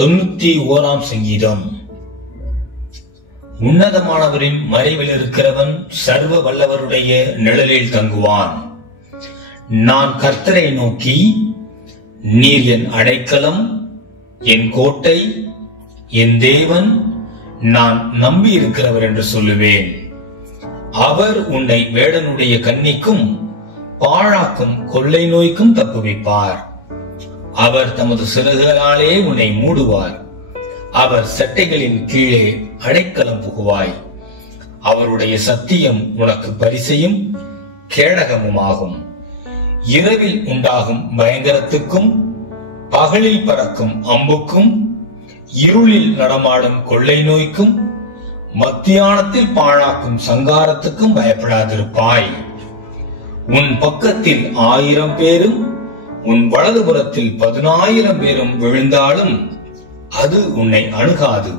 91 சங்கீதம். உன்னதமானவரின் மறைவில் இருக்கிறவன் சர்வ வல்லவருடைய நிழலில் தங்குவான். நான் கர்த்தரை நோக்கி, நீர் என் அடைக்கலம், என் கோட்டை, என் தேவன், நான் நம்பி இருக்கிறவர் என்று சொல்லுவேன். அவர் உன்னை வேடனுடைய கண்ணிக்கும் பாழாக்கும் கொள்ளை நோய்க்கும் தப்புவிப்பார். அவர் தமது சிறகுகளாலே உன்னை மூடுவார். அவர் சட்டைகளின் கீழே அடைக்கலம் புகுவாய். அவருடைய சத்தியம் உனக்கு பரிசையும் கேடகமுமாகும். இரவில் உண்டாகும் பயங்கரத்துக்கும் பகலில் பறக்கும் அம்புக்கும் இருளில் நடமாடும் கொள்ளை நோய்க்கும் மத்தியானத்தில் பாழாக்கும் சங்காரத்துக்கும் பயப்படாதிருப்பாய். உன் பக்கத்தில் 1000 பேரும் உன் வலதுபுறத்தில் 10,000 பேரும் விழுந்தாலும் அது உன்னை அணுகாது.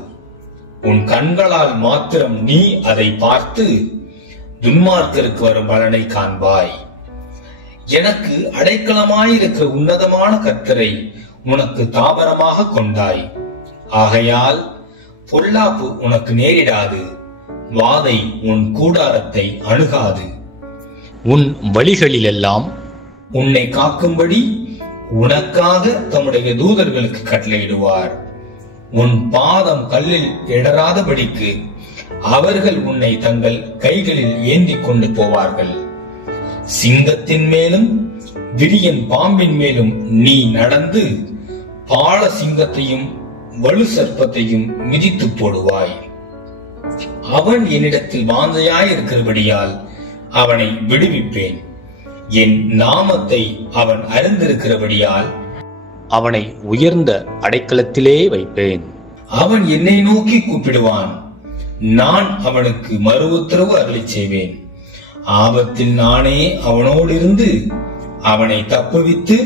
உன் கண்களால் மாத்திரம் நீ அதை பார்த்து துன்மார்க்கருக்கு வரும் பலனை காண்பாய். எனக்கு அடைக்கலமாயிருக்கிற உன்னதமான கர்த்தரை உனக்கு தாபரமாக கொண்டாய். ஆகையால் பொல்லாப்பு உனக்கு நேரிடாது, வாதை உன் கூடாரத்தை அணுகாது. உன் வழிகளிலெல்லாம் உன்னை காக்கும்படி உனக்காக தம்முடைய தூதர்களுக்கு கட்டளையிடுவார். உன் பாதம் கல்லில் இடராதபடிக்கு அவர்கள் உன்னை தங்கள் கைகளில் ஏந்தி கொண்டு போவார்கள். சிங்கத்தின் மேலும் விரியன் பாம்பின் மேலும் நீ நடந்து பால சிங்கத்தையும் வலு சர்ப்பத்தையும் மிதித்து போடுவாய். அவன் என்னிடத்தில் வாஞ்சையாயிருக்கிறபடியால் அவனை விடுவிப்பேன். என் நாமத்தை அவன் அறிந்திருக்கிறபடியால் அவனை உயர்ந்த அடைக்கலத்திலே வைப்பேன். அவன் என்னை நோக்கி கூப்பிடுவான், நான் அவனுக்கு மறு உத்தரவு அருளிச் செய்வேன். ஆபத்தில் நானே அவனோடு இருந்து அவனை தப்புவித்து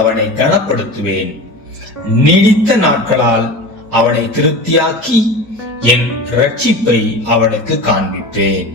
அவனை கனப்படுத்துவேன். நீடித்த நாட்களால் அவனை திருப்தியாக்கி என் இரட்சிப்பை அவனுக்கு காண்பிப்பேன்.